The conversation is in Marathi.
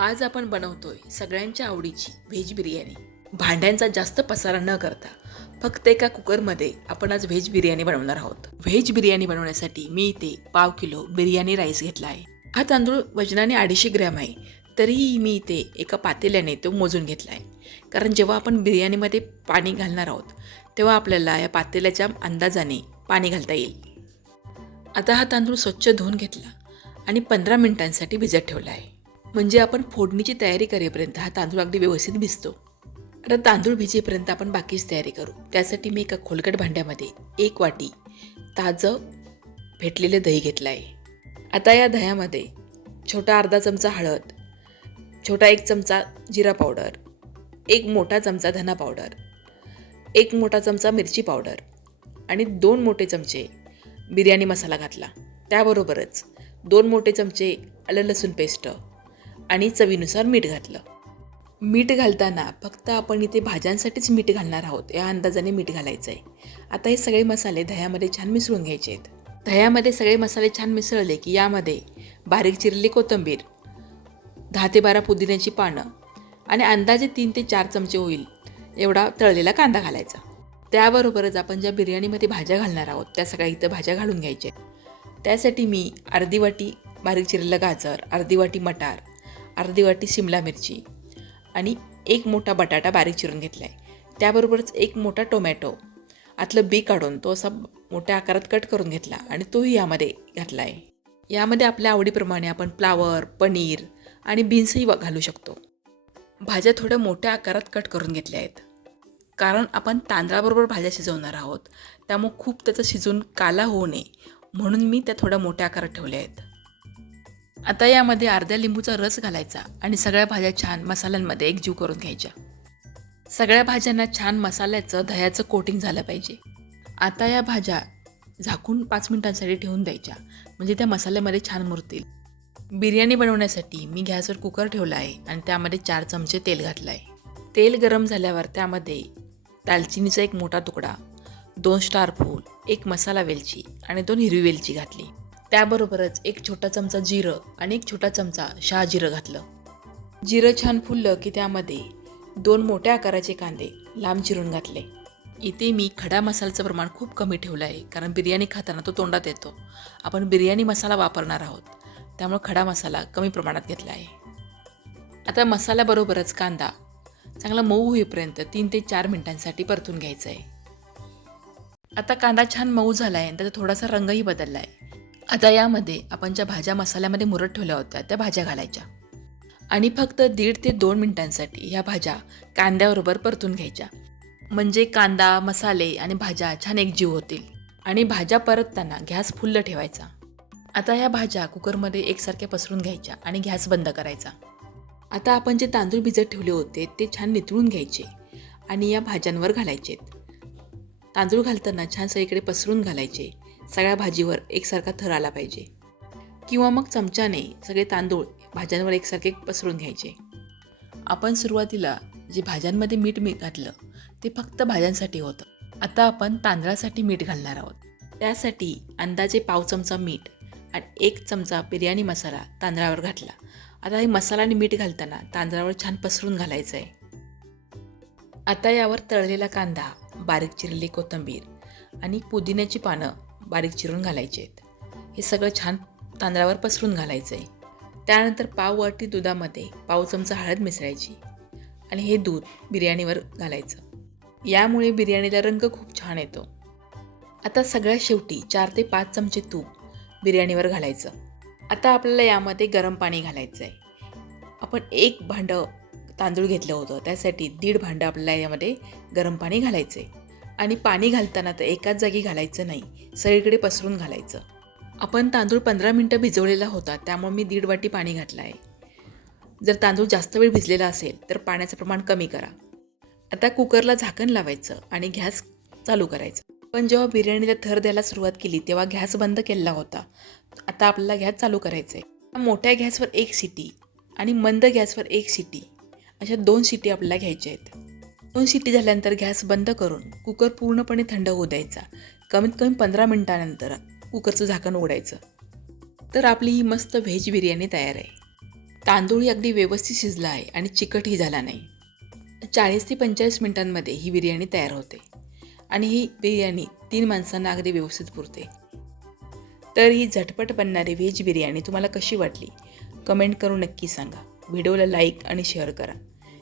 आज आपण बनवतोय सगळ्यांच्या आवडीची व्हेज बिर्याणी. भांड्यांचा जास्त पसारा न करता फक्त एका कुकरमध्ये आपण आज व्हेज बिर्याणी बनवणार आहोत. व्हेज बिर्याणी बनवण्यासाठी मी इथे पाव किलो बिर्याणी राईस घेतला आहे. हा तांदूळ वजनाने अडीचशे ग्रॅम आहे तरीही मी इथे एका पातेल्याने तो मोजून घेतला आहे. कारण जेव्हा आपण बिर्याणीमध्ये पाणी घालणार आहोत तेव्हा आपल्याला या पातेल्याच्या अंदाजाने पाणी घालता येईल. आता हा तांदूळ स्वच्छ धुवून घेतला आणि पंधरा मिनिटांसाठी भिजत ठेवला आहे. म्हणजे आपण फोडणीची तयारी करेपर्यंत हा तांदूळ अगदी व्यवस्थित भिजतो. आता तांदूळ भिजेपर्यंत आपण बाकीची तयारी करू. त्यासाठी मी एका खोलकट भांड्यामध्ये एक वाटी ताजं फेटलेलं दही घेतलं आहे आता या दह्यामध्ये छोटा अर्धा चमचा हळद छोटा एक चमचा जिरा पावडर एक मोठा चमचा धना पावडर एक मोठा चमचा मिरची पावडर आणि दोन मोठे चमचे बिर्याणी मसाला घातला. त्याबरोबरच दोन मोठे चमचे आलं लसूण पेस्ट आणि चवीनुसार मीठ घातलं. मीठ घालताना फक्त आपण इथे भाज्यांसाठीच मीठ घालणार आहोत या अंदाजाने मीठ घालायचं आहे आता हे सगळे मसाले दह्यामध्ये छान मिसळून घ्यायचे आहेत. दह्यामध्ये सगळे मसाले छान मिसळले की यामध्ये बारीक चिरलेली कोथिंबीर दहा ते बारा पुदिन्याची पानं आणि अंदाजे तीन ते चार चमचे होईल एवढा तळलेला कांदा घालायचा. त्याबरोबरच आपण ज्या बिर्याणीमध्ये भाज्या घालणार आहोत त्या सगळ्या इथं भाज्या घालून घ्यायच्या त्यासाठी मी अर्धी वाटी बारीक चिरलेलं गाजर अर्धी वाटी मटार अर्धी वाटी शिमला मिरची आणि एक मोठा बटाटा बारीक चिरून घेतला आहे त्याबरोबरच एक मोठा टोमॅटो. आतलं बी काढून तो असा मोठ्या आकारात कट करून घेतला आणि तोही यामध्ये घातला आहे यामध्ये आपल्या आवडीप्रमाणे आपण फ्लावर पनीर आणि बीन्सही व- घालू शकतो. भाज्या थोड्या मोठ्या आकारात कट करून घेतल्या आहेत. कारण आपण तांदळाबरोबर भाज्या शिजवणार आहोत त्यामुळे खूप त्याचं शिजून काला होऊ नये. म्हणून मी त्या थोड्या मोठ्या आकारात ठेवल्या आहेत. आता यामध्ये अर्ध्या लिंबूचा रस घालायचा आणि सगळ्या भाज्या छान मसाल्यांमध्ये एकजीव करून घ्यायच्या. सगळ्या भाज्यांना छान मसाल्याचं दह्याचं कोटिंग झालं पाहिजे. आता या भाज्या झाकून पाच मिनिटांसाठी ठेवून द्यायच्या. म्हणजे त्या मसाल्यामध्ये छान मुरतील. बिर्याणी बनवण्यासाठी मी गॅसवर कुकर ठेवला आहे आणि त्यामध्ये चार चमचे तेल घातलं आहे. तेल गरम झाल्यावर त्यामध्ये दालचिनीचा एक मोठा तुकडा दोन स्टार फूल एक मसाला वेलची आणि दोन हिरवी वेलची घातली. त्याबरोबरच एक छोटा चमचा जिरं आणि एक छोटा चमचा शहा जिरं घातलं. जिरं छान फुललं की त्यामध्ये दोन मोठ्या आकाराचे कांदे लांब चिरून घातले. इथे मी खडा मसाल्याचं प्रमाण खूप कमी ठेवलं आहे कारण बिर्याणी खाताना तो तोंडात येतो. आपण बिर्याणी मसाला वापरणार आहोत त्यामुळे खडा मसाला कमी प्रमाणात घेतला आहे. आता मसाल्याबरोबरच कांदा. चांगला मऊ होईपर्यंत तीन ते चार मिनिटांसाठी परतून घ्यायचा आहे आता कांदा छान मऊ झाला आहे त्याचा थोडासा रंगही बदलला आहे आता यामध्ये आपण ज्या भाज्या मसाल्यामध्ये मुरत ठेवल्या होत्या त्या भाज्या घालायच्या. आणि फक्त दीड ते दोन मिनिटांसाठी ह्या भाज्या कांद्याबरोबर परतून घ्यायच्या. म्हणजे कांदा मसाले आणि भाज्या छान एकजीव होतील. आणि भाज्या परतताना गॅस फुल्ल ठेवायचा. आता ह्या भाज्या कुकरमध्ये एकसारख्या पसरून घ्यायच्या आणि गॅस बंद करायचा. आता आपण जे तांदूळ भिजत ठेवले होते ते छान नितळून घ्यायचे आणि या भाज्यांवर घालायचे तांदूळ घालताना छान सगळीकडे पसरून घालायचे. सगळ्या भाजीवर एकसारखा थर आला पाहिजे. किंवा मग चमच्याने सगळे तांदूळ भाज्यांवर एकसारखे पसरून घ्यायचे. आपण सुरुवातीला जे भाज्यांमध्ये मीठ मी घातलं ते फक्त भाज्यांसाठी होतं. आता आपण तांदळासाठी मीठ घालणार आहोत. त्यासाठी अंदाजे पाव चमचा मीठ आणि एक चमचा बिर्याणी मसाला तांदळावर घातला. आता हे मसाला आणि मीठ घालताना तांदळावर छान पसरून घालायचं आहे आता यावर तळलेला कांदा बारीक चिरलेली कोथिंबीर आणि पुदिन्याची पानं बारीक चिरून घालायचे आहेत. हे सगळं छान तांदळावर पसरून घालायचं आहे. त्यानंतर पाव वाटी दुधामध्ये पाव चमचा हळद मिसळायची आणि हे दूध बिर्याणीवर घालायचं. यामुळे बिर्याणीला रंग खूप छान येतो. आता सगळ्यात शेवटी चार ते पाच चमचे तूप बिर्याणीवर घालायचं. आता आपल्याला यामध्ये गरम पाणी घालायचं आहे. आपण एक भांडं तांदूळ घेतलं होतं त्यासाठी दीड भांडं आपल्याला यामध्ये गरम पाणी घालायचं आहे. आणि पाणी घालताना तर एकाच जागी घालायचं नाही सगळीकडे पसरून घालायचं. आपण तांदूळ पंधरा मिनटं भिजवलेला होता त्यामुळे मी दीड वाटी पाणी घातलं आहे. जर तांदूळ जास्त वेळ भिजलेला असेल तर पाण्याचं प्रमाण कमी करा. आता कुकरला झाकण लावायचं आणि गॅस चालू करायचं. पण जेव्हा बिर्याणीला थर द्यायला सुरुवात केली तेव्हा गॅस बंद केलेला होता. आता आपल्याला गॅस चालू करायचा आहे. मोठ्या गॅसवर एक सिटी आणि मंद गॅसवर एक सिटी अशा दोन सिटी आपल्याला घ्यायच्या आहेत. दोन शिट्टी झाल्यानंतर गॅस बंद करून कुकर पूर्णपणे थंड होऊ द्यायचा. कमीत कमी पंधरा मिनिटानंतर कुकरचं झाकण उघडायचं तर आपली ही मस्त व्हेज बिर्याणी तयार आहे. तांदूळही अगदी व्यवस्थित शिजला आहे आणि चिकटही झाला नाही. चाळीस ते पंचेचाळीस मिनिटांमध्ये ही बिर्याणी तयार होते. आणि ही बिर्याणी तीन माणसांना अगदी व्यवस्थित पुरते. तर ही झटपट बनणारी व्हेज बिर्याणी तुम्हाला कशी वाटली? कमेंट करून नक्की सांगा. व्हिडिओला लाईक आणि शेअर करा.